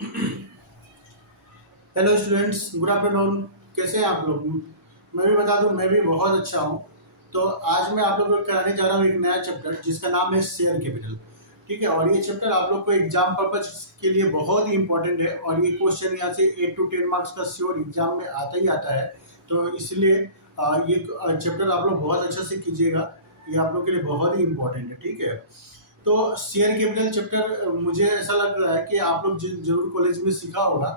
Hello students, good afternoon. कैसे हैं आप लोग? मैं भी बता दूं, मैं भी बहुत अच्छा हूं। तो आज मैं आप लोगों को कराने जा रहा हूं एक नया चैप्टर जिसका नाम है शेयर कैपिटल। ठीक है, और ये चैप्टर आप लोग को एग्जाम पर्पज के लिए बहुत ही इंपॉर्टेंट है और ये क्वेश्चन यहाँ से 8 to 10 मार्क्स का श्योर एग्जाम में आता ही आता है। तो इसलिए ये चैप्टर आप लोग बहुत अच्छे से कीजिएगा। ये आप लोग के लिए बहुत ही इंपॉर्टेंट है। ठीक है, तो शेयर कैपिटल चैप्टर मुझे ऐसा लग रहा है कि आप लोग जरूर कॉलेज में सीखा होगा।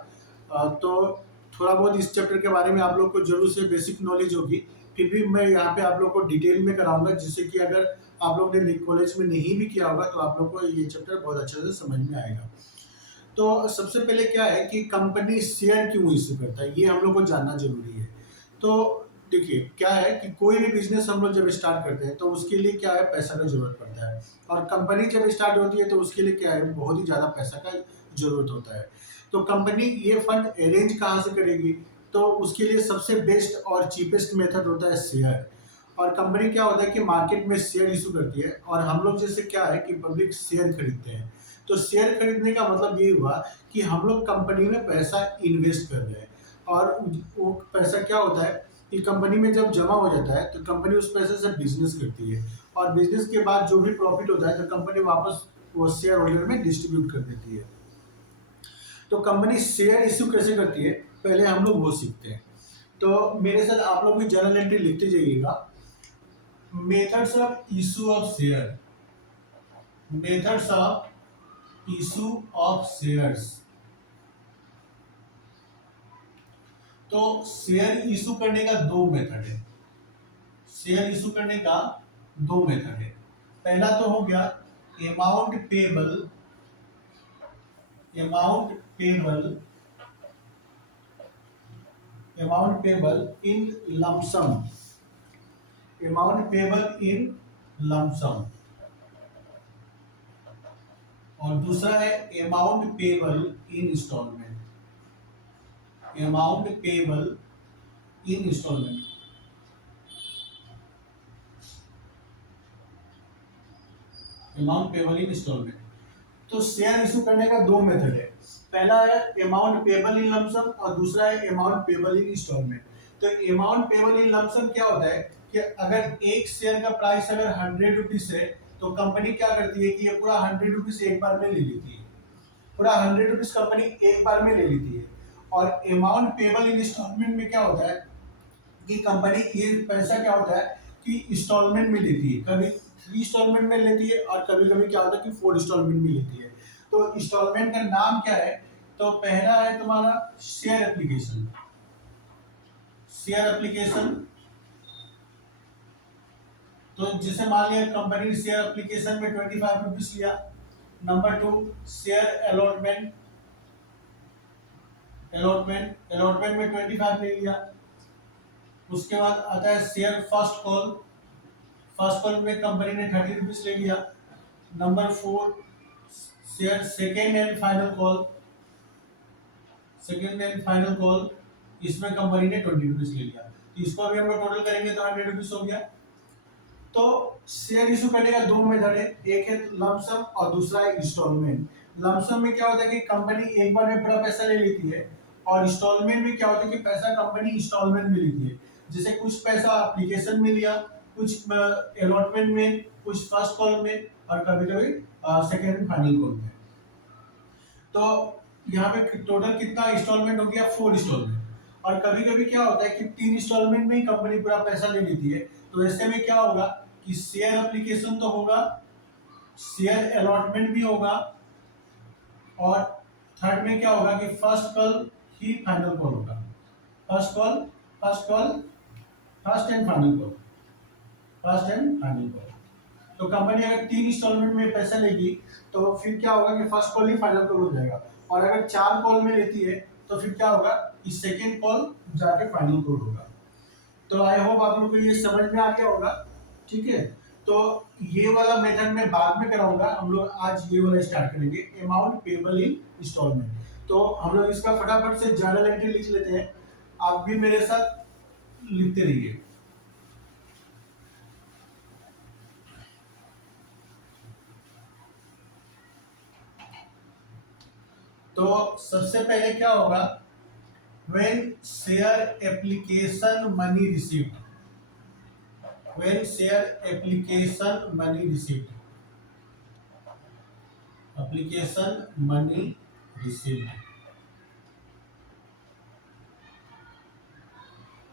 तो थोड़ा बहुत इस चैप्टर के बारे में आप लोग को जरूर से बेसिक नॉलेज होगी। फिर भी मैं यहाँ पे आप लोग को डिटेल में कराऊंगा, जिससे कि अगर आप लोग ने कॉलेज में नहीं भी किया होगा तो आप लोग को ये चैप्टर बहुत अच्छे से समझ में आएगा। तो सबसे पहले क्या है कि कंपनी शेयर क्यों इश्यू करता है, ये हम लोग को जानना जरूरी है। तो देखिए, क्या है कि कोई भी बिजनेस हम लोग जब स्टार्ट करते हैं तो उसके लिए क्या है, पैसा का जरूरत पड़ता है। और कंपनी जब स्टार्ट होती है तो उसके लिए क्या है, बहुत ही ज़्यादा पैसा का जरूरत होता है। तो कंपनी ये फंड अरेंज कहाँ से करेगी? तो उसके लिए सबसे बेस्ट और चीपेस्ट मेथड होता है शेयर। और कंपनी क्या होता है कि मार्केट में शेयर इशू करती है और हम लोग जैसे क्या है कि पब्लिक शेयर खरीदते हैं। तो शेयर खरीदने का मतलब ये हुआ कि हम लोग कंपनी में पैसा इन्वेस्ट कर रहे हैं। और वो पैसा क्या होता है कि कंपनी में जब जमा हो जाता है तो कंपनी उस पैसे से बिजनेस करती है। और बिजनेस के बाद जो भी प्रॉफिट होता है तो कंपनी वापस वो शेयर होल्डर में डिस्ट्रीब्यूट कर देती है। तो कंपनी शेयर इश्यू कैसे करती है, पहले हम लोग वो सीखते हैं। तो मेरे साथ आप लोग भी जर्नल एंट्री लिखते जाइएगा। Methods of issue of share. Methods of issue of shares. तो शेयर इशू करने का दो मेथड है। शेयर इशू करने का दो मेथड है। पहला तो हो गया amount payable. Amount payable. Amount payable in lump sum. Amount payable in lump sum. और दूसरा है amount payable in instalment. Amount payable in instalment. Amount payable in instalment. तो शेयर इशू करने का दो मेथड है। पहला है अमाउंट पेबल इन लमसम और दूसरा है अमाउंट पेबल इन इंस्टॉलमेंट। तो अमाउंट पेबल इन लमसम क्या होता है कि अगर एक शेयर का प्राइस अगर 100 रुपीज है तो कंपनी क्या करती है कि ये पूरा 100 रुपीज एक बार में ले लेती है। पूरा 100 रुपीज कंपनी एक बार में ले लेती है। और अमाउंट पेबल इन इंस्टॉलमेंट में क्या होता है कि कंपनी ये पैसा क्या होता है कि इंस्टॉलमेंट में लेती है। कभी 3 इंस्टॉलमेंट में लेती है और कभी कभी क्या होता है कि 4 इंस्टॉलमेंट में लेती है। तो इंस्टॉलमेंट का नाम क्या है? तो पहला है तुम्हारा शेयर एप्लीकेशन। Share application. तो जैसे मान लिया कंपनी ने शेयर एप्लीकेशन में 25 रुपीज लिया। Number 2, share allotment. Allotment allotment में 25 ले लिया। उसके बाद आता है share first call. First call में कंपनी ने 30 रुपीज ले लिया। Number 4, share second and final call. Second and final call, इसमें कंपनी ने 20 रुपीज ले लिया। तो इसको अभी हम लोग टोटल करेंगे तो 100 रुपीज हो गया। तो शेयर इशू करने का दो मेथड है, एक है लमसम और दूसरा है इंस्टॉलमेंट। लमसम में क्या होता है कि कंपनी एक बार में पूरा पैसा ले लेती है। और इंस्टॉलमेंट में क्या होता है कि पैसा कंपनी इंस्टॉलमेंट में लेती है। जैसे कुछ पैसा एप्लीकेशन में लिया, कुछ अलॉटमेंट में, कुछ फर्स्ट कॉल में और कभी कभी सेकेंड एंड फाइनल कॉल में। तो यहाँ पे टोटल कितना इंस्टॉलमेंट हो गया? 4 इंस्टॉलमेंट। और कभी कभी क्या होता है कि 3 इंस्टॉलमेंट में ही कंपनी पूरा पैसा ले लेती है। तो ऐसे में क्या होगा कि शेयर एप्लीकेशन तो होगा, शेयर अलॉटमेंट भी होगा, और थर्ड में क्या होगा कि फर्स्ट कॉल ही फाइनल कॉल होगा। First call, first call, first and final call, first and final call. तो कंपनी अगर 3 इंस्टॉलमेंट में पैसा लेगी तो फिर क्या होगा कि फर्स्ट कॉल ही फाइनल कॉल हो जाएगा। और अगर 4 कॉल में लेती है तो फिर क्या होगा कि सेकेंड कॉल जाके फाइनल कॉल होगा। तो आई होप आप लोग को ये समझ में आ गया होगा। ठीक है, तो ये वाला मेथड मैं बाद में कराऊंगा। हम लोग आज ये वाला स्टार्ट करेंगे, अमाउंट पेबल इन इंस्टॉलमेंट। तो हम लोग इसका फटाफट से जर्नल एंट्री लिख लेते हैं। आप भी मेरे साथ लिखते रहिए। तो सबसे पहले क्या होगा, when share application money received, when share application money received, application money received,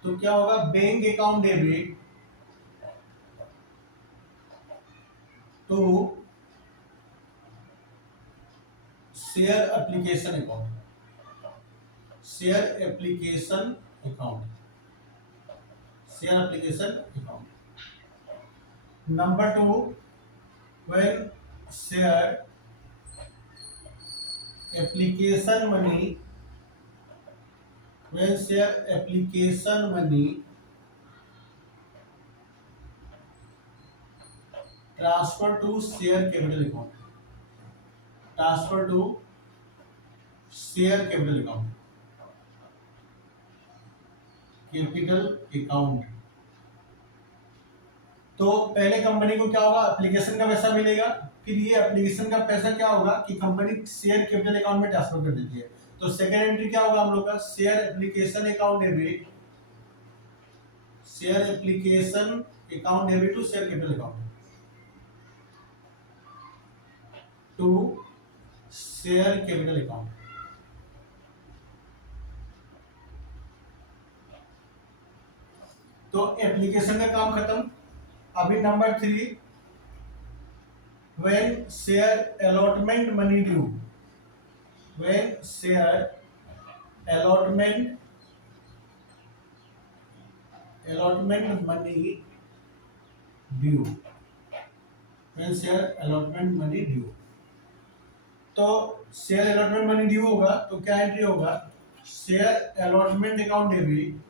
तो क्या होगा, bank account debit to share application account, share application account, share application account. Number two, when share application money, when share application money transfer to share capital account, transfer to share capital account, capital account। तो पहले company को क्या होगा, application का पैसा मिलेगा, फिर ये एप्लीकेशन का पैसा क्या होगा कि कंपनी शेयर कैपिटल अकाउंट में ट्रांसफर कर देती है। तो सेकंड एंट्री क्या होगा हम लोग का, share application account debit, share application account debit to share capital account, to share capital account. तो एप्लीकेशन का काम खत्म। अभी number three, when share allotment money due, when share allotment money due, when share allotment money due, तो share allotment money due होगा तो क्या entry होगा, share allotment account debit,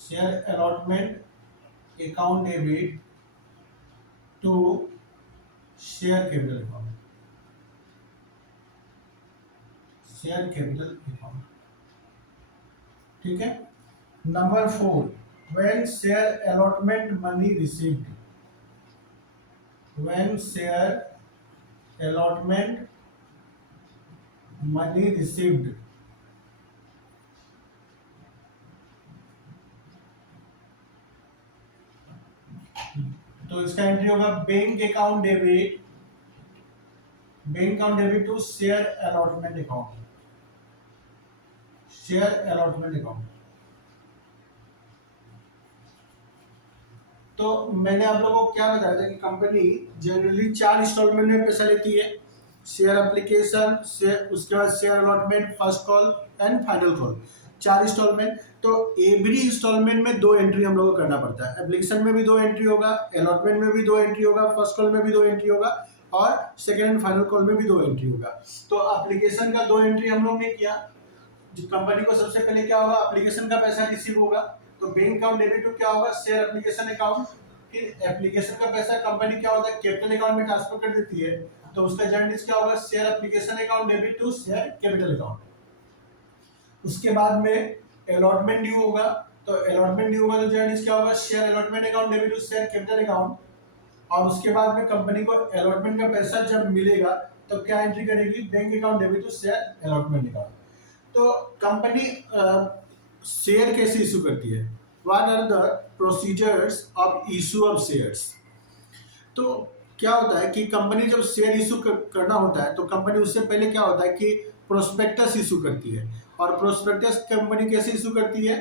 share allotment account debit to share capital account, share capital account. ठीक है। Number four, when share allotment money received, when share allotment money received, तो इसका entry होगा bank account debit, bank account debit to share allotment account, share allotment account. तो मैंने आप लोगों को क्या बताया था कि कंपनी जनरली 4 इंस्टॉलमेंट में पैसा लेती है, शेयर एप्लीकेशन, शेयर, उसके बाद share allotment, first call and final call, 4 instalment. तो एवरी इंस्टॉलमेंट में 2 एंट्री हम लोगों को करना पड़ता है। एप्लीकेशन में भी 2 एंट्री होगा, अलॉटमेंट में भी 2 एंट्री होगा, फर्स्ट कॉल में भी 2 एंट्री होगा और सेकेंड एंड फाइनल कॉल में भी 2 एंट्री होगा। तो एप्लीकेशन का 2 एंट्री हम लोग ने किया। कंपनी को सबसे पहले क्या होगा, एप्लीकेशन का पैसा रिसीव होगा, तो बैंक अकाउंट डेबिट टू क्या होगा, शेयर एप्लीकेशन अकाउंट। फिर एप्लीकेशन का पैसा कंपनी क्या होता है, कैपिटल अकाउंट में ट्रांसफर कर देती है, तो उसका जर्नलिस्ट क्या होगा, share application account debit to share capital account. उसके बाद में अलॉटमेंट ड्यू होगा, तो अलॉटमेंट ड्यू होगा तो जर्नलिस्ट क्या होगा, share allotment account debit to share capital account. और उसके बाद में कंपनी को अलॉटमेंट का पैसा जब मिलेगा तो क्या एंट्री करेगी, bank account debit to share allotment account. तो कंपनी शेयर कैसे इशू करती है, what are the procedures of issue of shares. तो क्या होता है कि कंपनी जब शेयर इशू करना होता है तो कंपनी उससे पहले क्या होता है कि प्रोस्पेक्टस इशू करती है। और प्रोस्पेक्टस कंपनी कैसे इशू करती है,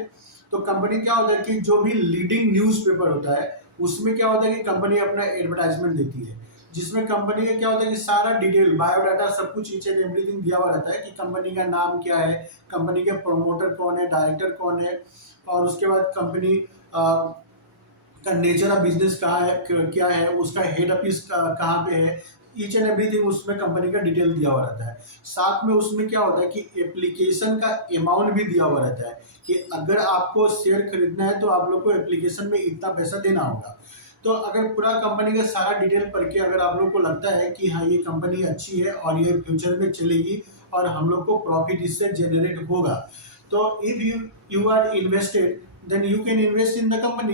तो कंपनी क्या होता है कि जो भी लीडिंग न्यूज़पेपर होता है उसमें क्या होता है कि कंपनी अपना एडवर्टाइजमेंट देती है, जिसमें कंपनी का क्या होता है कि सारा डिटेल, बायोडाटा, सब कुछ ईच एंड एवरीथिंग दिया हुआ रहता है कि कंपनी का नाम क्या है, कंपनी के प्रोमोटर कौन है, डायरेक्टर कौन है, और उसके बाद कंपनी का नेचर ऑफ बिजनेस कहाँ है, क्या है, उसका हेड ऑफिस कहाँ पे है, ईच एंड एवरीथिंग उसमें कंपनी का डिटेल दिया हुआ रहता है। साथ में उसमें क्या होता है कि एप्लीकेशन का अमाउंट भी दिया हुआ रहता है कि अगर आपको शेयर खरीदना है तो आप लोग को एप्लीकेशन में इतना पैसा देना होगा। तो अगर पूरा कंपनी का सारा डिटेल पढ़ के अगर आप लोग को लगता है कि हाँ ये कंपनी अच्छी है और ये फ्यूचर में चलेगी और हम लोग को प्रॉफिट इससे जनरेट होगा, तो if you are invested then you can invest in the company.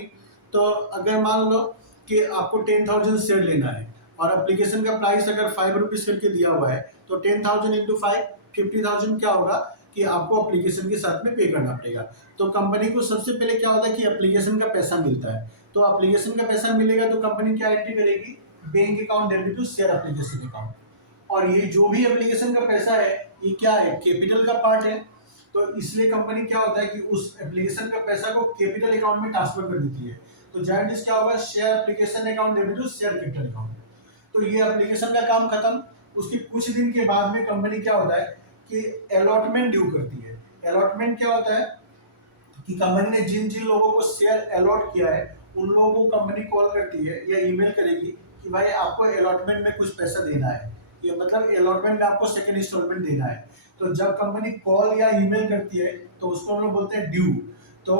तो अगर मान लो कि आपको 10,000 शेयर लेना है और एप्लीकेशन का प्राइस अगर 5 रुपीज़ करके दिया हुआ है तो 10,000 इंटू 5 50,000 क्या होगा कि आपको एप्लीकेशन के साथ में पे करना पड़ेगा। तो कंपनी को सबसे पहले क्या होता है कि एप्लीकेशन का पैसा मिलता है, तो एप्लीकेशन का पैसा मिलेगा तो कंपनी क्या एंट्री करेगी, bank account debit to share application account. और ये जो भी एप्लीकेशन का पैसा है ये क्या है, कैपिटल का पार्ट है, तो इसलिए कंपनी क्या होता है कि उस एप्लीकेशन का पैसा को कैपिटल अकाउंट में ट्रांसफर कर देती है। तो जॉइंट क्या होगा, share application account debit to share capital account. तो ये एप्लीकेशन का काम खत्म, उसके कुछ दिन के बाद में कंपनी क्या होता है कि अलॉटमेंट ड्यू करती है। अलॉटमेंट क्या होता है कि कंपनी ने जिन जिन लोगों को शेयर अलॉट किया है उन लोगों को कंपनी कॉल करती है या ईमेल करेगी कि भाई आपको अलॉटमेंट में कुछ पैसा देना है, ये मतलब अलॉटमेंट में आपको सेकंड इंस्टॉलमेंट देना है। तो जब कंपनी कॉल या ईमेल करती है तो उसको हम लोग बोलते हैं ड्यू। तो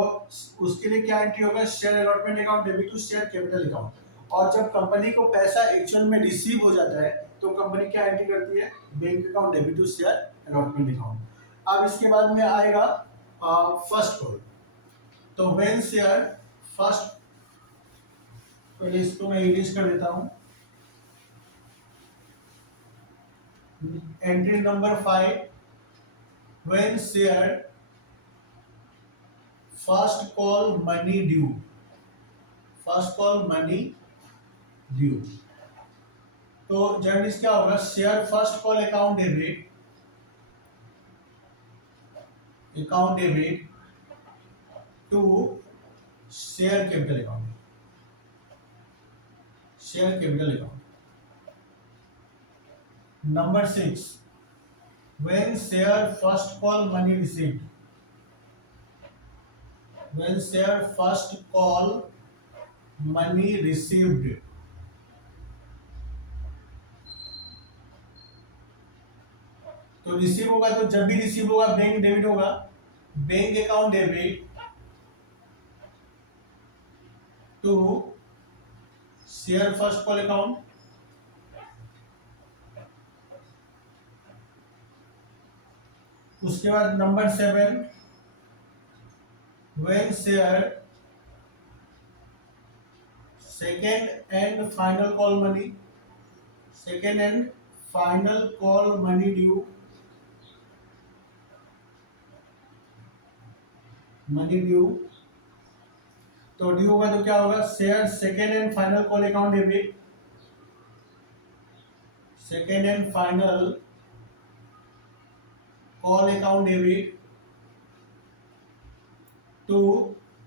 उसके लिए क्या एंट्री होगा, share allotment account debit to share capital account. और जब कंपनी को पैसा एक्चुअल में रिसीव हो जाता है तो कंपनी क्या एंट्री करती है, bank account debit to share allotment account. अब इसके बाद में आएगा फर्स्ट कॉल। तो व्हेन शेयर फर्स्ट, पहले इसको मैं इरेज कर देता हूं। Entry number 5, when share first call money due, first call money due. तो जर्नलिस्ट क्या होगा, share first call account debit, account debit to share capital account, share capital account. Number 6, when share first call money received, when share first call money received, तो receive होगा तो जब भी receive होगा bank debit होगा, bank account debit to share first call account. उसके बाद number 7, when share second and final call money, second and final call money due, money due. तो ड्यू होगा तो क्या होगा, share second and final call account debit, second and final call account debit to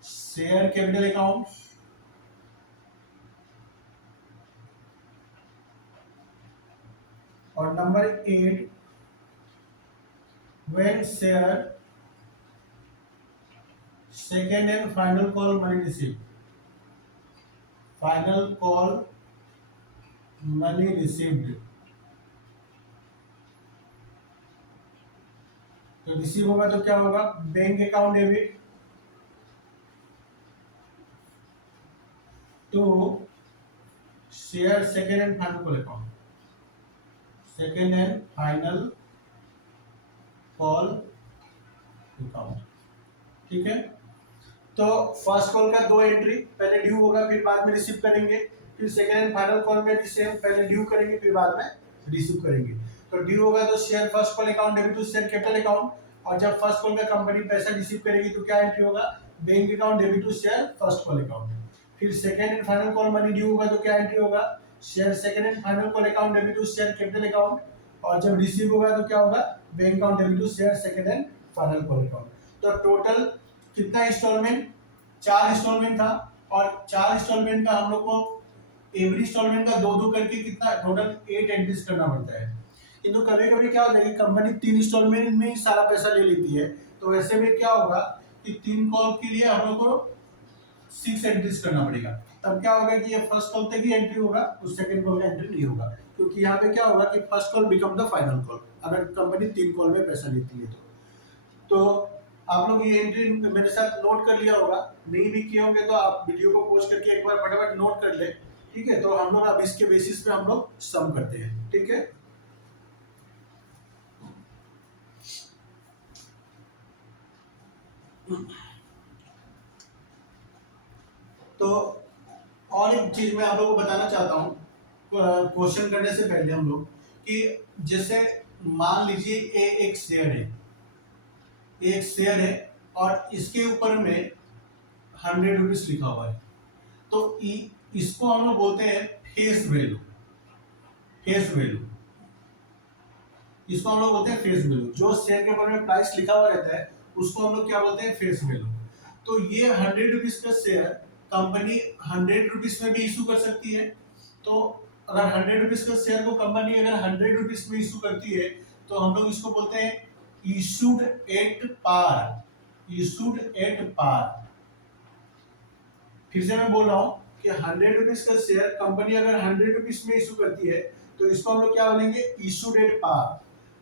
share capital account. और number 8, when share second and final call money receive, final call money received. तो receive होगा तो क्या होगा, bank account debit to share second and final call account, second and final call account. ठीक है, तो first call का 2 entry, पहले ड्यू होगा फिर बाद में रिसीव करेंगे, फिर सेकेंड एंड फाइनल कॉल में भी सेम, पहले ड्यू करेंगे फिर बाद में रिसीव करेंगे। तो ड्यू होगा तो share first call account debit to share capital account, और जब फर्स्ट कॉल का कंपनी पैसा रिसीव करेगी तो क्या एंट्री होगा, bank account debit to share first call account. फिर second and final call money due होगा तो क्या एंट्री होगा, share second and final call account debit to share capital account, और जब रिसीव होगा तो क्या होगा, bank account debit to share second and final call account. तो टोटल कितना इंस्टॉलमेंट, 4 इंस्टॉलमेंट था, और 4 इंस्टॉलमेंट का हम लोग को एवरी इंस्टॉलमेंट का 2-2 करके कितना टोटल 8 एंट्रीज करना पड़ता है। किंतु कभी कभी क्या होता है कि कंपनी 3 इंस्टॉलमेंट में ही सारा पैसा ले लेती है, तो ऐसे में क्या होगा कि 3 कॉल के लिए हम लोग को 6 एंट्रीज करना पड़ेगा। तब क्या होगा कि ये फर्स्ट कॉल तक ही एंट्री होगा, उस सेकंड कॉल का एंट्री नहीं होगा, क्योंकि यहाँ पे क्या होगा कि first call become the final call अगर कंपनी 3 कॉल में पैसा लेती है तो आप लोग ये एंट्री मेरे साथ नोट कर लिया होगा, नहीं भी किए होंगे तो आप वीडियो को पॉज करके एक बार फटाफट नोट कर ले। ठीक है, तो हम लोग अब इसके बेसिस पे हम लोग सम करते हैं। ठीक है, तो और एक चीज मैं आप लोगों को बताना चाहता हूँ, क्वेश्चन करने से पहले हम लोग कि जैसे मान लीजिए एक शेयर है, एक शेयर है और इसके ऊपर में 100 रुपीज लिखा हुआ है, तो इसको हम लोग बोलते हैं फेस वैल्यू। फेस वैल्यू, इसको हम लोग बोलते हैं फेस वैल्यू। जो शेयर के ऊपर में प्राइस लिखा हुआ रहता है उसको हम लोग क्या बोलते हैं, फेस वैल्यू। तो ये 100 रुपीज का शेयर कंपनी 100 रुपीज में भी इशू कर सकती है। तो अगर 100 रुपीज का शेयर को कंपनी अगर 100 रुपीज में इशू करती है तो हम लोग इसको बोलते हैं issued at par. Issued at par. फिर से मैं बोल रहा हूँ कि 100 रुपीज का शेयर कंपनी अगर 100 रुपीज में इशू करती है तो इसको हम लोग क्या बोलेंगे, इशूड एट पार।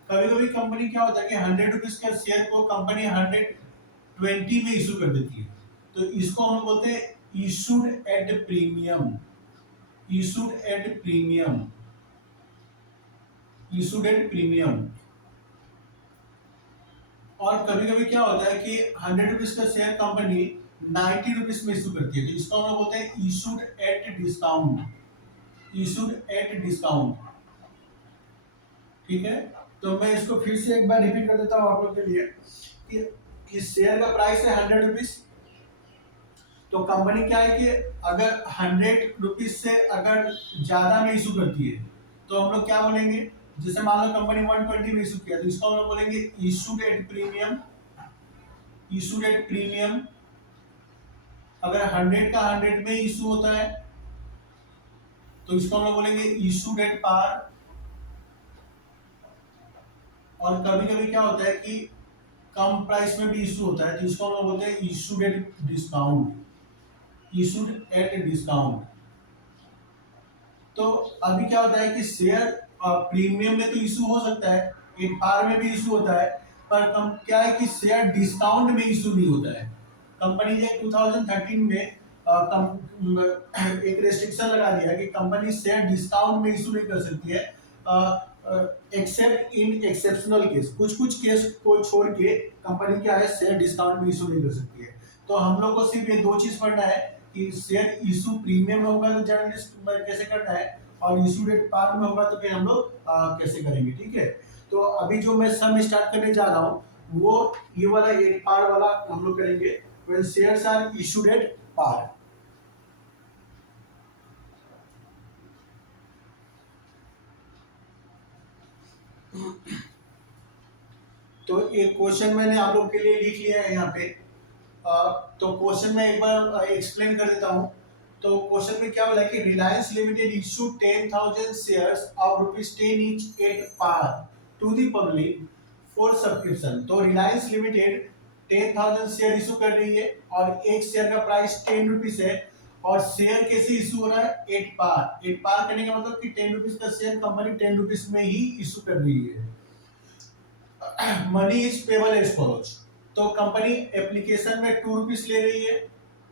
कभी कभी कंपनी क्या होता है कि 100 रुपीज का शेयर को कंपनी 120 में इशू कर देती है, तो इसको हम लोग बोलते हैं issued at premium. Issued at premium. Issued at premium. और कभी कभी क्या होता है कि 100 रुपीज का शेयर कंपनी 90 रुपीज में इशू करती है, तो इसको हम लोग बोलते हैं issued at discount. Issued at discount. ठीक है, तो मैं इसको फिर से एक बार रिपीट कर देता हूँ आप लोग के लिए कि इस शेयर का प्राइस है 100 रुपीज। तो कंपनी क्या है कि अगर 100 रुपीज से अगर ज्यादा में इशू करती है तो हम लोग क्या बोलेंगे, जैसे मान लो कंपनी 120 में इशू किया तो इसको हम लोग बोलेंगे issued at premium. Issued at premium. अगर 100 का 100 में इशू होता है तो इसको हम लोग बोलेंगे इशूड एट पार। और कभी कभी क्या होता है कि कम प्राइस में भी इशू होता है तो इसको हम लोग बोलते हैं issued at discount. Issued at discount. तो अभी क्या होता है कि शेयर प्रीमियम में तो इशू हो सकता है, एक पार में भी इशू होता है, पर कम क्या है कि शेयर डिस्काउंट में इशू नहीं होता है। कंपनी ने 2013 में एक रेस्ट्रिक्शन लगा दिया कि कंपनी शेयर डिस्काउंट में इशू नहीं कर सकती है, एक्सेप्ट इन एक्सेप्शनल केस। कुछ कुछ केस को छोड़ के कंपनी क्या है, शेयर डिस्काउंट में इशू नहीं कर सकती है। तो हम लोग को सिर्फ ये दो चीज पढ़ना है कि शेयर इशू प्रीमियम में होगा तो जर्नलिस्ट कैसे करना है, और इशू डेट पार में होगा तो फिर हम लोग कैसे करेंगे। ठीक है, तो अभी जो मैं सम स्टार्ट करने जा रहा हूँ वो ये वाला एट पार वाला हम लोग करेंगे, when shares are issued at par. तो एक क्वेश्चन मैंने आप लोग के लिए लिख लिया है यहाँ पे। तो क्वेश्चन में एक बार एक्सप्लेन कर देता हूँ। तो क्वेश्चन में क्या बोला है कि Reliance limited issue 10,000 shares of ₹10 each at par to the public for subscription. तो रिलायंस लिमिटेड 10,000 शेयर इशू कर रही है और एक शेयर का प्राइस 10 रुपीज है, और शेयर कैसे इशू हो रहा है, एट पार। एट पार करने का मतलब कि 10 रुपीज का शेयर कंपनी 10 रुपीज में ही इशू कर रही है। Money is payable as follows. तो कंपनी एप्लीकेशन में 2 रुपीज ले रही है,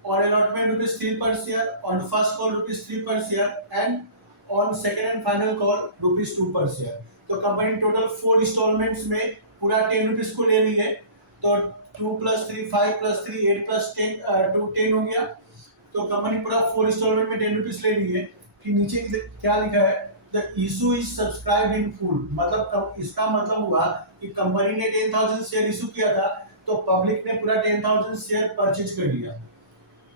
और अलॉटमेंट ₹3 पर शेयर, ऑन फर्स्ट कॉल ₹3 पर share, and on second and final call ₹2 पर शेयर। तो कंपनी टोटल 4 इंस्टॉलमेंट्स में पूरा 10 रुपीज को ले रही है। तो 2 + 3 5 + 3 8 + 10 2 10 हो गया। तो कंपनी पूरा 4 इंस्टॉलमेंट में 10 रुपीज ले रही है। फिर नीचे क्या लिखा है, the issue is subscribe in full. मतलब इसका मतलब हुआ कि कंपनी ने 10,000 शेयर इशू किया था तो पब्लिक ने पूरा 10,000 शेयर परचेज कर लिया।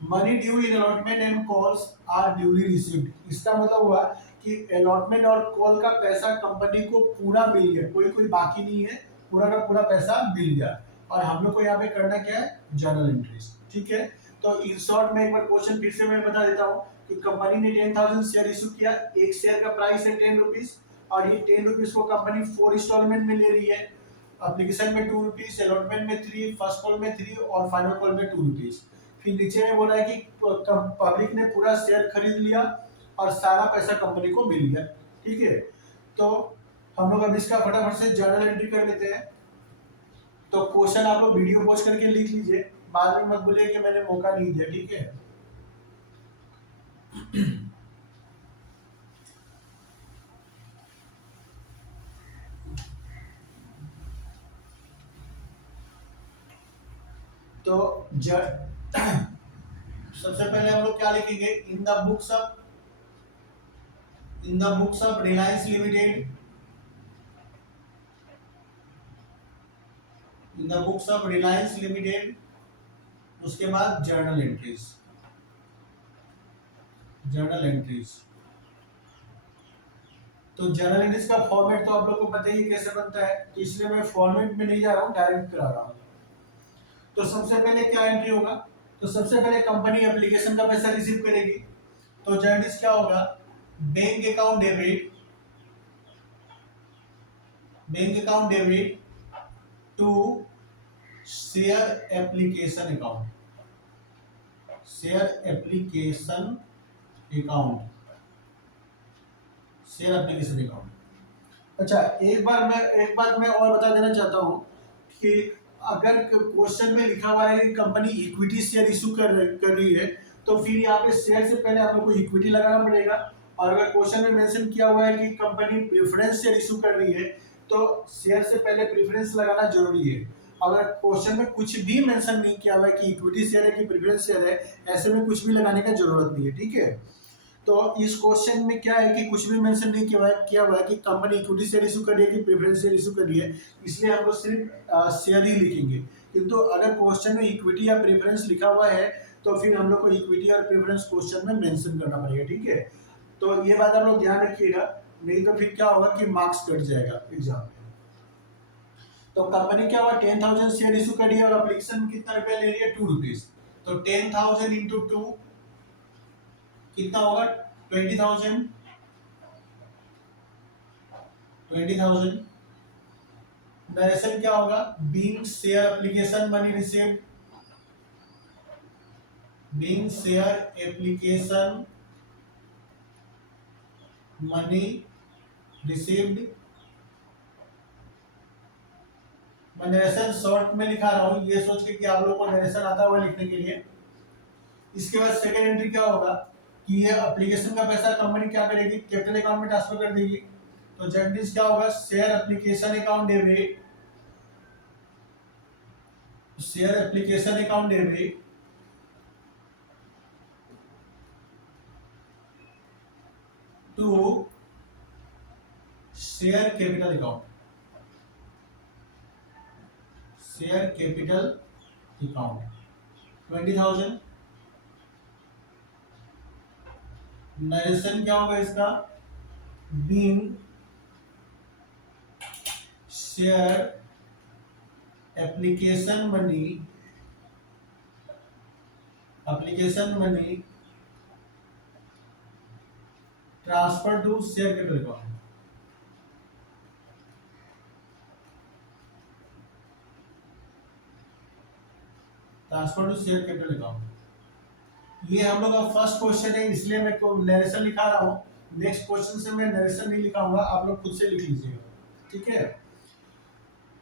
Money due in allotment and calls are duly received. इसका मतलब हुआ कि अलॉटमेंट और कॉल का पैसा कंपनी को पूरा मिल गया, कोई कोई बाकी नहीं है, पूरा का पूरा पैसा मिल गया। और हम लोग को यहाँ पे करना क्या है, जर्नल एंट्रीज। ठीक है, तो इन शॉर्ट में एक बार क्वेश्चन फिर से मैं बता देता हूँ कि कंपनी ने 10,000 शेयर इशू किया, एक शेयर का प्राइस है 10 रुपीज, और ये 10 रुपीज को कंपनी 4 इंस्टॉलमेंट में ले रही है। एप्लीकेशन में 2 रुपीज, अलॉटमेंट में 3, फर्स्ट कॉल में 3 और फाइनल कॉल में 2 रुपीज। फिर नीचे में बोला है कि पब्लिक ने पूरा शेयर खरीद लिया और सारा पैसा कंपनी को मिल गया। ठीक है, तो हम लोग अब इसका फटाफट से जर्नल एंट्री कर लेते हैं। तो क्वेश्चन आप लोग वीडियो पॉज करके लिख लीजिए, बाद में मत बोलिए कि मैंने मौका नहीं दिया। ठीक है, तो सबसे पहले हम लोग क्या लिखेंगे, in the books of in the books of Reliance limited, in the books of Reliance limited. उसके बाद जर्नल एंट्रीज, जर्नल एंट्रीज। तो जर्नल एंट्रीज का फॉर्मेट तो आप लोगों को पता ही कैसे बनता है, तो इसलिए मैं फॉर्मेट में नहीं जा रहा हूँ, डायरेक्ट करा रहा हूँ। तो सबसे पहले क्या एंट्री होगा, तो सबसे पहले कंपनी एप्लीकेशन का पैसा रिसीव करेगी। तो जर्नलिस्ट क्या होगा, bank account debit, bank account debit to share application account, share application account, share application account. अच्छा, एक बार मैं और बता देना चाहता हूँ कि अगर क्वेश्चन में लिखा हुआ है कि कंपनी इक्विटी शेयर इशू कर रही है, तो फिर यहाँ पे शेयर से पहले आप लोग को इक्विटी लगाना पड़ेगा। और अगर क्वेश्चन में मेंशन किया हुआ है कि कंपनी प्रेफरेंस शेयर इशू कर रही है, तो शेयर से पहले प्रेफरेंस लगाना जरूरी है। अगर क्वेश्चन में कुछ भी मेंशन नहीं किया हुआ है कि इक्विटी शेयर है कि प्रेफरेंस शेयर है, ऐसे में कुछ भी लगाने का जरूरत नहीं है, ठीक है। तो इस क्वेश्चन में क्या है कि कुछ भी मेंशन नहीं किया हुआ है कि कंपनी इक्विटी शेयर इशू कर रही है कि प्रेफरेंस शेयर इशू कर रही है, इसलिए हम लोग सिर्फ शेयर ही लिखेंगे। किंतु अगर क्वेश्चन में इक्विटी या प्रेफरेंस लिखा हुआ है, तो फिर हम लोग को इक्विटी और प्रेफरेंस क्वेश्चन में मेंशन करना पड़ेगा, ठीक है। तो ये बात आप लोग ध्यान रखिएगा, नहीं तो फिर क्या होगा कि मार्क्स कट जाएगा एग्जाम में। तो कंपनी क्या हुआ, 10,000 शेयर इशू करी है और एप्लीकेशन कितना रुपया ले रही है, 2 रुपीज। तो 10,000 इंटू 2 कितना होगा, 20,000, 20,000। नरेशन क्या होगा, being share application money received, being share application money received. मैं नरेशन शॉर्ट में लिखा रहा हूं, ये सोच के कि आप लोगों को नरेशन आता हुआ लिखने के लिए। इसके बाद सेकंड एंट्री क्या होगा कि ये एप्लीकेशन का पैसा कंपनी क्या करेगी, कैपिटल अकाउंट में ट्रांसफर कर देगी। तो जर्नलिस्ट क्या होगा, share application account debit, share application account debit to share capital account, share capital account 20,000। Narration क्या होगा इसका, being share application money, application money transfer to share capital account, transfer to share capital account. ये हम लोग का first question है, इसलिए मैं नरेशन लिखा रहा हूँ। नेक्स्ट क्वेश्चन से मैं नरेशन नहीं लिखाऊंगा, आप लोग खुद से लिख लीजिएगा, ठीक है।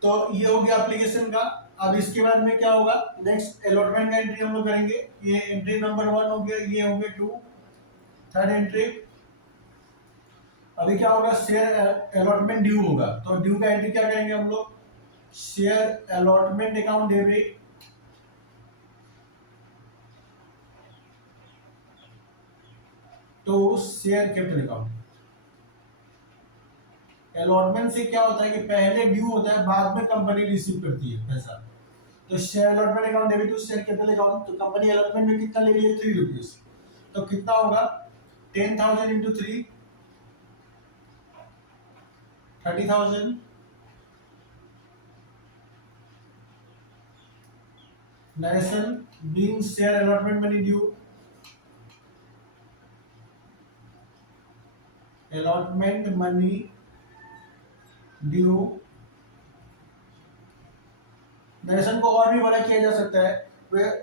तो ये हो गया एप्लीकेशन का। अब इसके बाद में क्या होगा, नेक्स्ट अलॉटमेंट का एंट्री हम लोग करेंगे। ये एंट्री नंबर 1 हो गया, ये हो गया 2। थर्ड एंट्री, अभी क्या होगा, शेयर अलॉटमेंट ड्यू होगा, तो ड्यू का एंट्री क्या करेंगे हम लोग, share allotment account debit to share capital account. Allotment से क्या होता है कि पहले ड्यू होता है, बाद में कंपनी रिसीव करती है पैसा। तो share allotment account debit to share capital account, तो कंपनी अलॉटमेंट में कितना ले रही है, 3 रुपीज। तो कितना होगा, 10,000 into 3, 30,000। Narration, being share allotment money due, allotment money due. Narration को और भी बड़ा किया जा सकता है,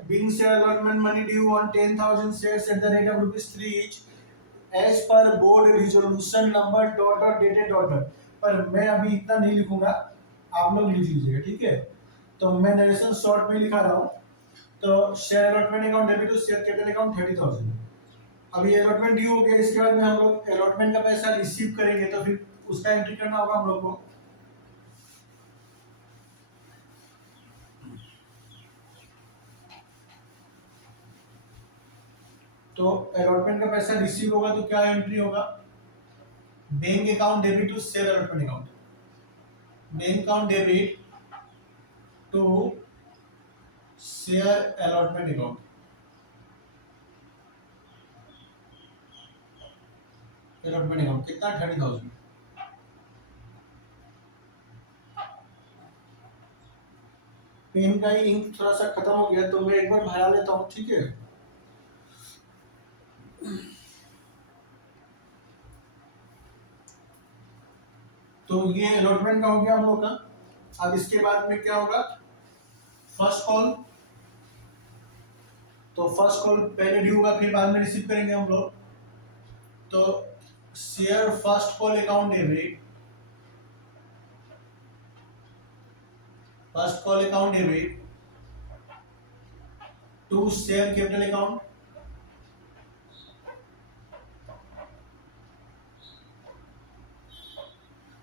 being share allotment money due on 10,000 shares at the rate of ₹3 each as per board resolution number dot dot dated dot dot. पर मैं अभी इतना नहीं लिखूंगा, आप लोग लिख लीजिएगा, ठीक है। तो मैं नरेशन शॉर्ट में लिखा रहा हूँ। तो share allotment account debit to share capital account 30,000। अभी अलॉटमेंट ड्यू हो गया, इसके बाद में हम लोग अलॉटमेंट का पैसा रिसीव करेंगे, तो फिर उसका एंट्री करना होगा हम लोग को। तो अलॉटमेंट का पैसा रिसीव होगा तो क्या एंट्री होगा, bank account debit to share allotment account, bank account debit to share allotment account, allotment account कितना 30,000। पेन का ही इंक थोड़ा सा खत्म हो गया तो मैं एक बार भरा लेता हूँ, ठीक है। तो ये अलॉटमेंट का हो गया हम लोग का। अब इसके बाद में क्या होगा, फर्स्ट कॉल। तो फर्स्ट कॉल पहले ड्यू होगा फिर बाद में रिसीव करेंगे हम लोग। तो share first call account debit, first call account debit to share capital account.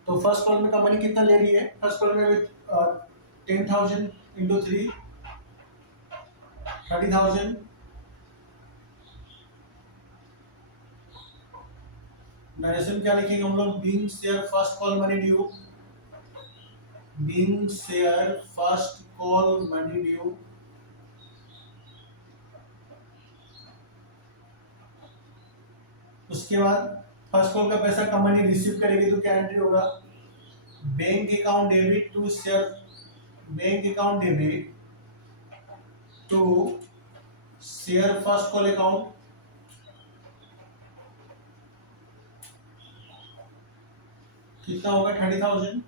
तो फर्स्ट कॉल में का मनी कितना ले रही है, फर्स्ट कॉल में विथ 10,000 इंटू 3 30,000। नरेशन क्या लिखेंगे हम लोग, being share first call money due, being share first call money due उसके बाद फर्स्ट कॉल का पैसा कंपनी रिसीव करेगी तो क्या एंट्री होगा, bank account debit to share, bank account debit to share first call account, कितना होगा 30,000।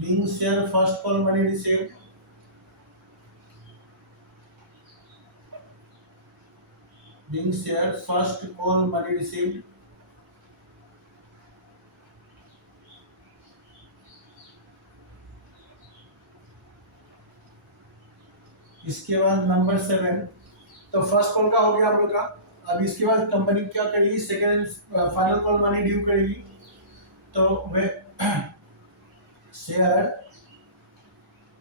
Being share first call money received, being share first call money received इसके बाद नंबर 7। तो फर्स्ट कॉल का हो गया हम लोग का। अब इसके बाद कंपनी क्या करेगी, second final call money due करेगी। तो वे share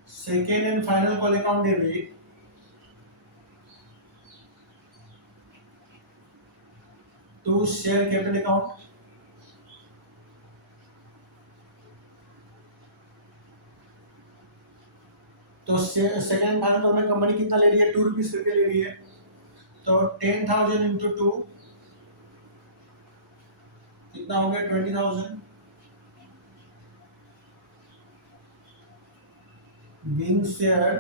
second and final call account debit to share capital account, तो सेकेंड फाइनल कॉल में कंपनी कितना ले रही है, 2 रुपीज करके ले रही है। तो 10,000 इंटू 2 कितना हो गया 20,000। Being share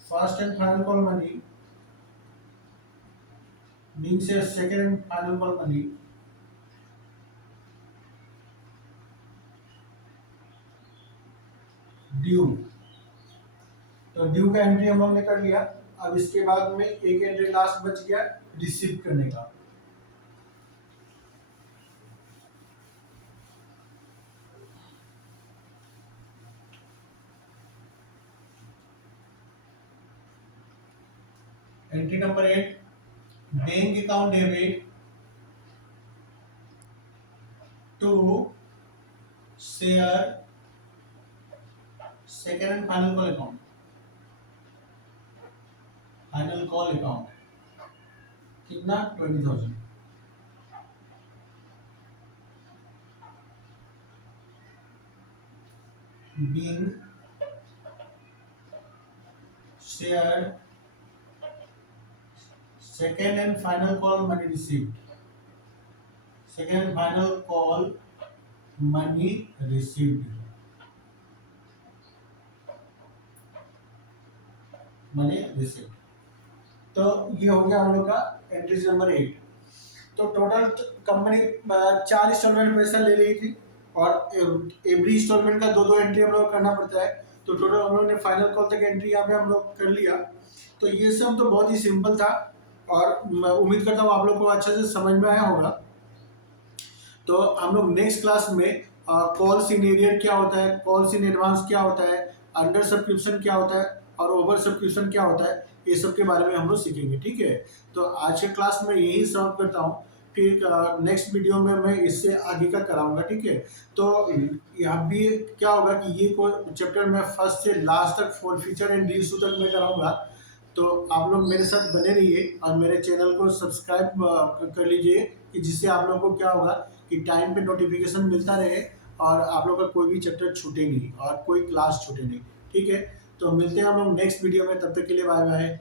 first and final call money, being share second and final call money due. तो ड्यू का एंट्री हम लोग ने कर लिया। अब इसके बाद में एक एंट्री लास्ट बच गया रिसीव करने का। Entry number 8, bank account debit to share second and final call account, final call account कितना 20,000। Being share second and final call money received, second and final call money received, money received. तो ये हो गया हम लोग का entry number 8। तो total company 4 instalment पैसा ले रही थी और एवरी इंस्टॉलमेंट का 2-2 एंट्री हम लोग करना पड़ता है। तो टोटल हम लोग ने फाइनल कॉल तक एंट्री यहाँ पे हम लोग कर लिया। तो ये सब तो बहुत ही सिंपल था और मैं उम्मीद करता हूँ आप लोग को अच्छे से समझ में आया होगा। तो हम लोग नेक्स्ट क्लास में कॉल्स इन एरियर क्या होता है, कॉल्स इन एडवांस क्या होता है, अंडर सब्सक्रिप्शन क्या होता है और ओवर सब्सक्रिप्शन क्या होता है, ये सब के बारे में हम लोग सीखेंगे, ठीक है। तो आज के क्लास में यही सॉल्व करता हूँ, फिर नेक्स्ट वीडियो में मैं इससे आगे का कराऊंगा, ठीक है। तो यहाँ भी क्या होगा कि ये कोई चैप्टर में फर्स्ट से लास्ट तक full feature and D issue तक मैं कराऊंगा। तो आप लोग मेरे साथ बने रहिए और मेरे चैनल को सब्सक्राइब कर लीजिए, कि जिससे आप लोगों को क्या होगा कि टाइम पे नोटिफिकेशन मिलता रहे और आप लोग का कोई भी चैप्टर छूटे नहीं और कोई क्लास छूटे नहीं। ठीक है, तो मिलते हैं हम लोग नेक्स्ट वीडियो में, तब तक के लिए बाय बाय।